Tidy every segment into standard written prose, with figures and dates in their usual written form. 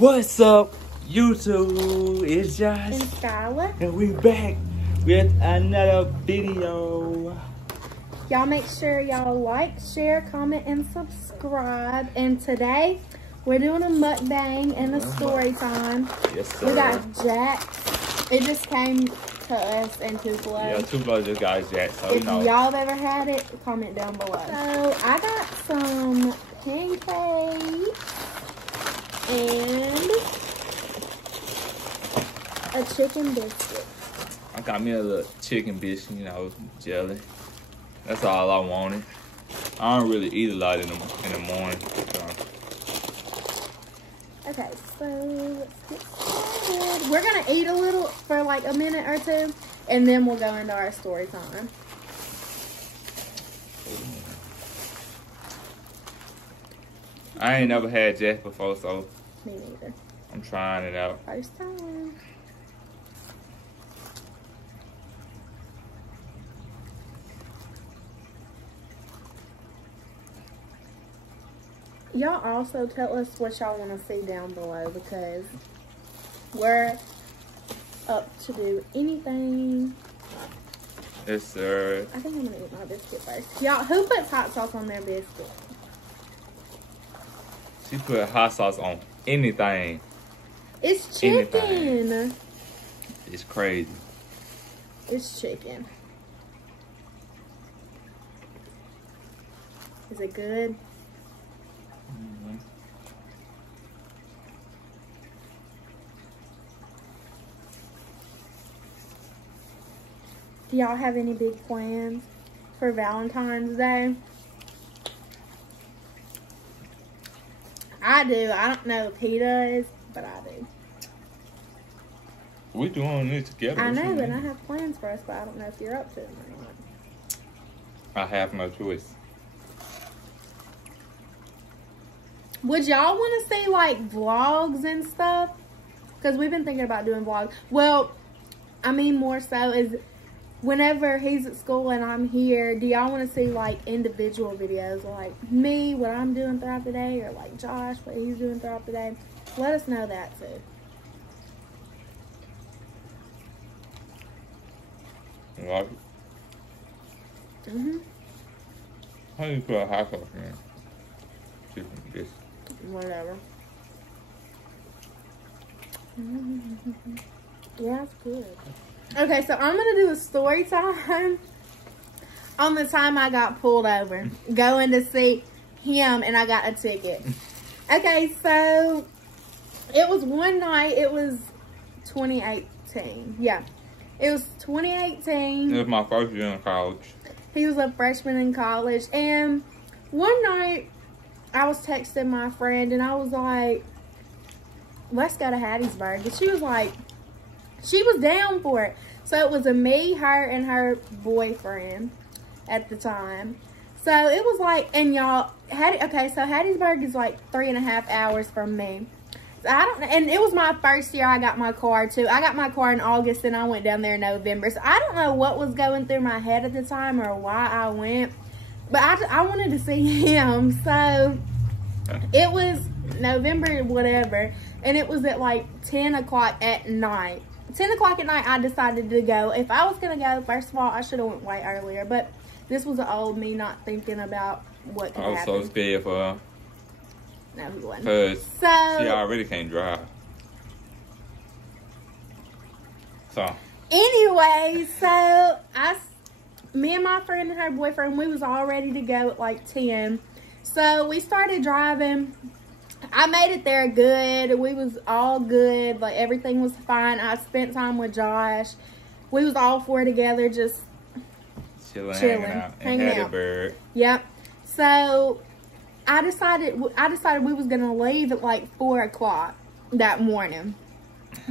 What's up, YouTube? It's Josh and Skylar. and we back with another video. Y'all make sure y'all like, share, comment, and subscribe. And today we're doing a mukbang and a story time. Yes, sir. We got Jack. It just came to us in Tupelo. Yeah, Tupelo just got Jack, so If y'all have ever had it, comment down below. So I got some pancakes and a chicken biscuit. I got me a little chicken biscuit, you know, jelly. That's all I wanted. I don't really eat a lot in the morning. So. Okay, so let's get started. We're gonna eat a little for like a minute or two, and then we'll go into our story time. I ain't never had Jack before, so Me neither. I'm trying it out. First time. Y'all also tell us what y'all want to see down below, because we're up to do anything. Yes, sir. I think I'm gonna eat my biscuit first. Y'all, who puts hot sauce on their biscuit? She put hot sauce on anything. It's chicken. Anything. It's crazy. It's chicken. Is it good? Do y'all have any big plans for Valentine's Day? I do. I don't know if he does, but I do. We doing this together. I know, but I have plans for us, but I don't know if you're up to them or not. I have no choice. Would y'all want to see like vlogs and stuff? Because we've been thinking about doing vlogs. Well, I mean more so is whenever he's at school and I'm here, do y'all want to see like individual videos like me, what I'm doing throughout the day, or like Josh, what he's doing throughout the day? Let us know that too. Like, how do you put a hot sauce in chicken biscuit? Whatever. Yeah, it's good. Okay, so I'm gonna do a story time on the time I got pulled over going to see him and I got a ticket. Okay, so it was one night. It was 2018. Yeah, it was 2018. It was my first year in college. He was a freshman in college, and one night I was texting my friend and I was like, let's go to Hattiesburg. And she was like, she was down for it. So it was me, her, and her boyfriend at the time. So it was like, and y'all, okay, so Hattiesburg is like 3.5 hours from me. So I don't, and it was my first year I got my car too. I got my car in August and I went down there in November. So I don't know what was going through my head at the time or why I went. But I wanted to see him. So it was November whatever. And it was at like 10 o'clock at night. 10 o'clock at night I decided to go. If I was going to go, first of all, I should have went way earlier. But this was old me not thinking about what could I was happen. so scared for her. No, he wasn't. Because So, she already can't drive. So. anyway, so me and my friend and her boyfriend, we was all ready to go at like 10. So we started driving. I made it there good. We was all good. Like everything was fine. I spent time with Josh. We was all four together, just Chilling, hanging out. Hattiesburg. Yep. So I decided we was gonna leave at like 4 o'clock that morning.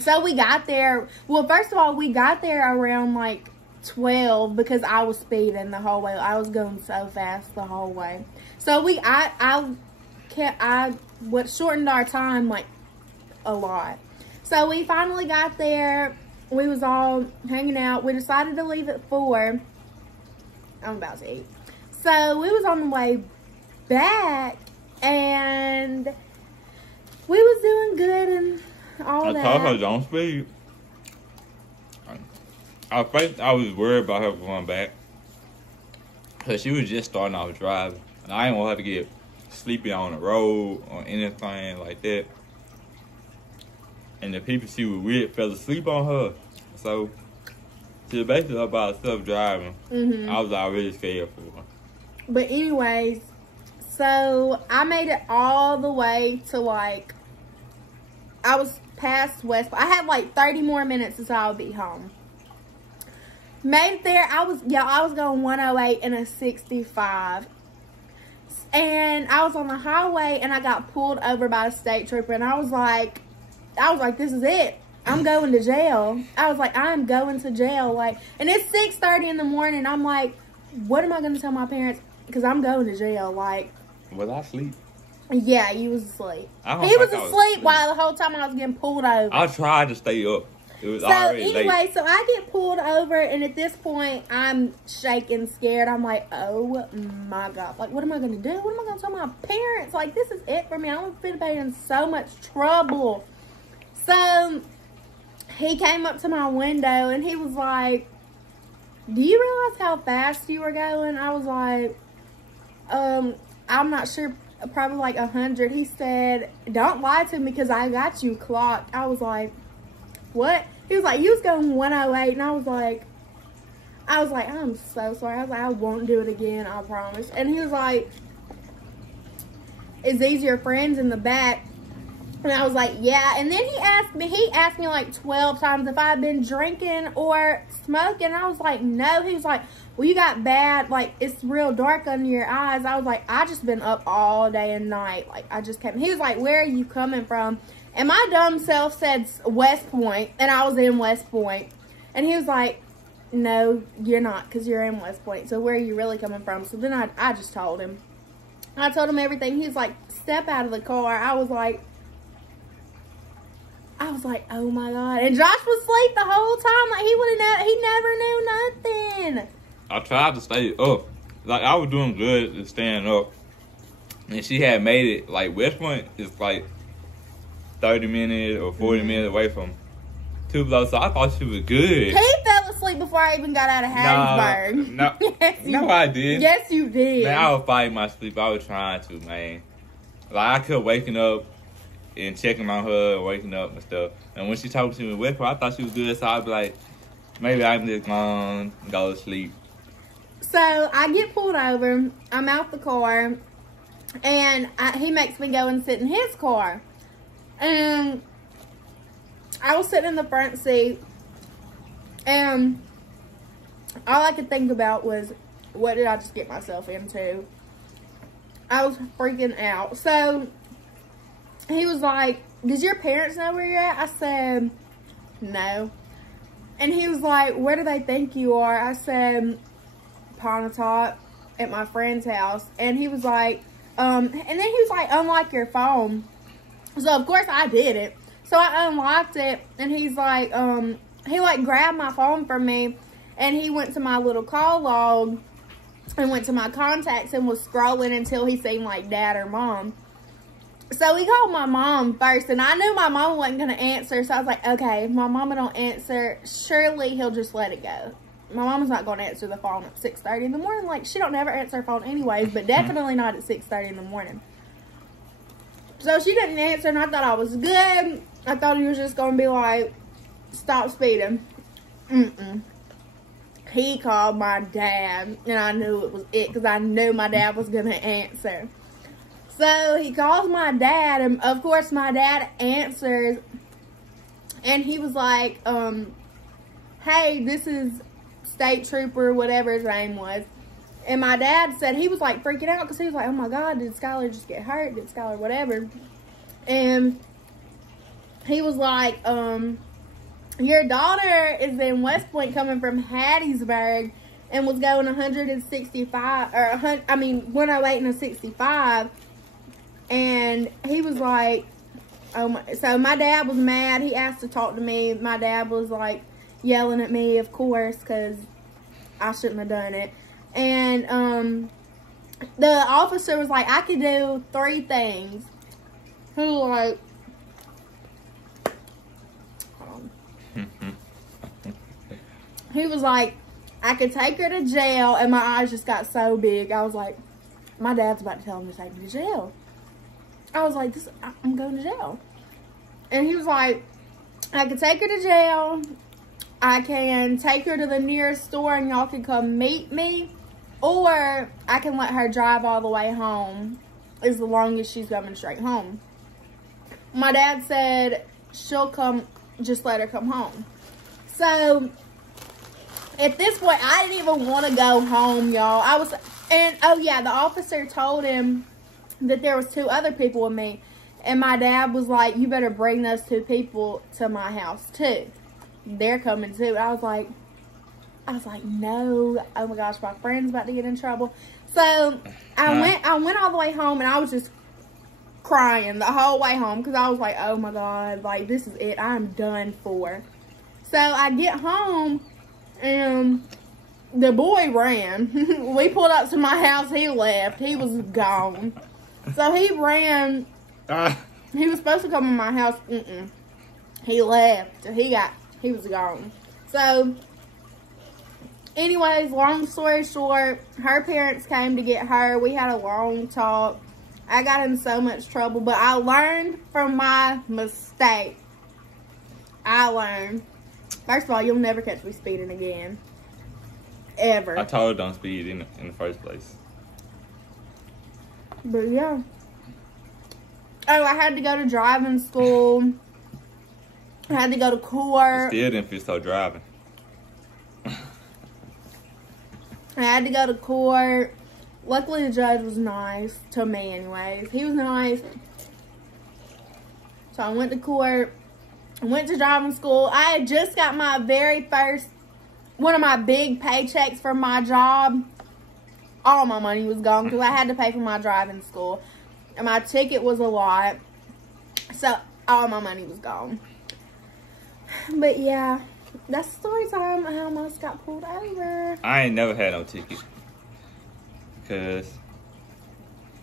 So we got there. Well, first of all, we got there around like 12 because I was speeding the whole way. I was going so fast the whole way. So what shortened our time like a lot. So we finally got there. We was all hanging out. We decided to leave at 4. I'm about to eat. So we was on the way back, and we was doing good and all that. I told her don't speed. At first, I was worried about her going back. Because she was just starting out driving. And I didn't want her to get sleepy on the road or anything like that. And the people she was with fell asleep on her. So, she was basically up by herself driving. I was already scared for her. But anyways, so I made it all the way to like, I was past West. I had like 30 more minutes until I would be home. Made it there. I was going 108 and a 65. And I was on the highway and I got pulled over by a state trooper. And I was like, this is it. I'm going to jail. I was like, I'm going to jail. Like, and it's 6:30 in the morning. I'm like, what am I going to tell my parents? Because I'm going to jail. Like, was I asleep? Yeah, you was asleep. He was asleep while the whole time I was getting pulled over. I tried to stay up. It was so already anyway, late. So I get pulled over, and at this point, I'm shaking, scared. I'm like, oh my God. Like, what am I going to do? What am I going to tell my parents? Like, this is it for me. I'm going to be in so much trouble. So he came up to my window, and he was like, do you realize how fast you were going? I was like, I'm not sure, probably like 100. He said, don't lie to me because I got you clocked. I was like, what? He was like, you was going 108. And I was like, I'm so sorry. I was like, I won't do it again, I promise. And he was like, is these your friends in the back? And I was like, yeah. And then he asked me like 12 times if I had been drinking or smoking. I was like, no. He was like, well, you got bad, like, it's real dark under your eyes. I was like, I just been up all day and night. Like, I just came. He was like, where are you coming from? And my dumb self said West Point, and I was in West Point. And he was like, no, you're not, because you're in West Point. So where are you really coming from? So then I just told him. I told him everything. He was like, step out of the car. I was like, oh my God. And Josh was asleep the whole time. Like, he never knew nothing. I tried to stay up. Like, I was doing good at staying up. And she had made it, like, West Point is like 30 minutes or 40 minutes away from two blocks. So I thought she was good. He fell asleep before I even got out of Hattiesburg. No, Yes, I did. Yes, you did. Man, I was fighting my sleep. I was trying to, man. Like, I kept waking up and checking on her and waking up and stuff. And when she told me West Point, I thought she was good. So I'd be like, maybe I can just go to sleep. So I get pulled over. I'm out the car. And he makes me go and sit in his car. And I was sitting in the front seat. And all I could think about was, what did I just get myself into? I was freaking out. So he was like, does your parents know where you're at? I said, no. And he was like, where do they think you are? I said, Pontotoc at my friend's house. And he was like, and then he was like, unlock your phone. So of course I did it. So I unlocked it, and he's like, he like grabbed my phone from me, and he went to my little call log and went to my contacts and was scrolling until he seen like dad or mom. So he called my mom first, and I knew my mama wasn't going to answer. So I was like, okay, if my mama don't answer, surely he'll just let it go. My mama's not going to answer the phone at 6:30 in the morning. Like, she don't never answer her phone anyways, but definitely not at 6:30 in the morning. So she didn't answer, and I thought I was good. I thought he was just going to be like, stop speeding. He called my dad, and I knew it was it because I knew my dad was going to answer. So he calls my dad, and of course my dad answers, and he was like, hey, this is State Trooper, whatever his name was. And my dad said he was like freaking out because he was like, oh my God, did Skylar just get hurt? Did Skylar whatever? And he was like, your daughter is in West Point coming from Hattiesburg and was going 165, or 108 and a 65. And he was like, oh my, so my dad was mad. He asked to talk to me. My dad was like yelling at me, of course, because I shouldn't have done it. And the officer was like, I could do 3 things. He was like, He was like, I could take her to jail, and my eyes just got so big. I was like, my dad's about to tell him to take me to jail. I was like, I'm going to jail. And he was like, I could take her to jail. I can take her to the nearest store and y'all can come meet me. Or I can let her drive all the way home as long as she's coming straight home. My dad said, she'll come, just let her come home. So, at this point, I didn't even want to go home, y'all. Oh yeah, the officer told him that there was 2 other people with me. And my dad was like, you better bring those 2 people to my house too. They're coming too. I was like, no. Oh my gosh, my friend's about to get in trouble. So I went all the way home, and I was just crying the whole way home because I was like, oh my God, like this is it. I'm done for. So I get home, and the boy ran. We pulled up to my house. He left. He was gone. So he ran. He was supposed to come to my house. He left. He was gone. So, anyways, long story short, her parents came to get her. We had a long talk. I got in so much trouble, but I learned from my mistake. I learned. First of all, you'll never catch me speeding again. Ever. I told her don't speed in the first place. But yeah. Oh, I had to go to driving school. I had to go to court. Still didn't feel so driving. I had to go to court. Luckily, the judge was nice to me anyways. He was nice. So I went to court. I went to driving school. I had just got my very first, one of my big paychecks from my job. All my money was gone because I had to pay for my driving school. And my ticket was a lot. So all my money was gone. But yeah, that's story time. I almost got pulled over. I ain't never had no ticket. Because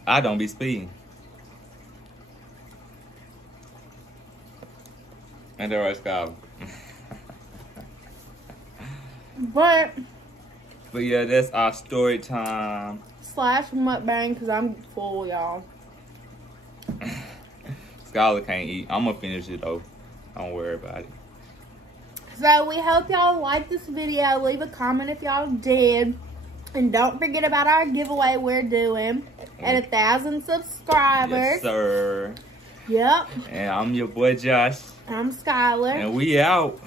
I don't be speeding. And there was Scott. But yeah, that's our story time. / mukbang because I'm full, y'all. Skylar can't eat. I'm gonna finish it though. Don't worry about it. So we hope y'all liked this video. Leave a comment if y'all did. And don't forget about our giveaway we're doing at 1,000 subscribers. Yes, sir. Yep. And I'm your boy Josh. I'm Skylar. And we out.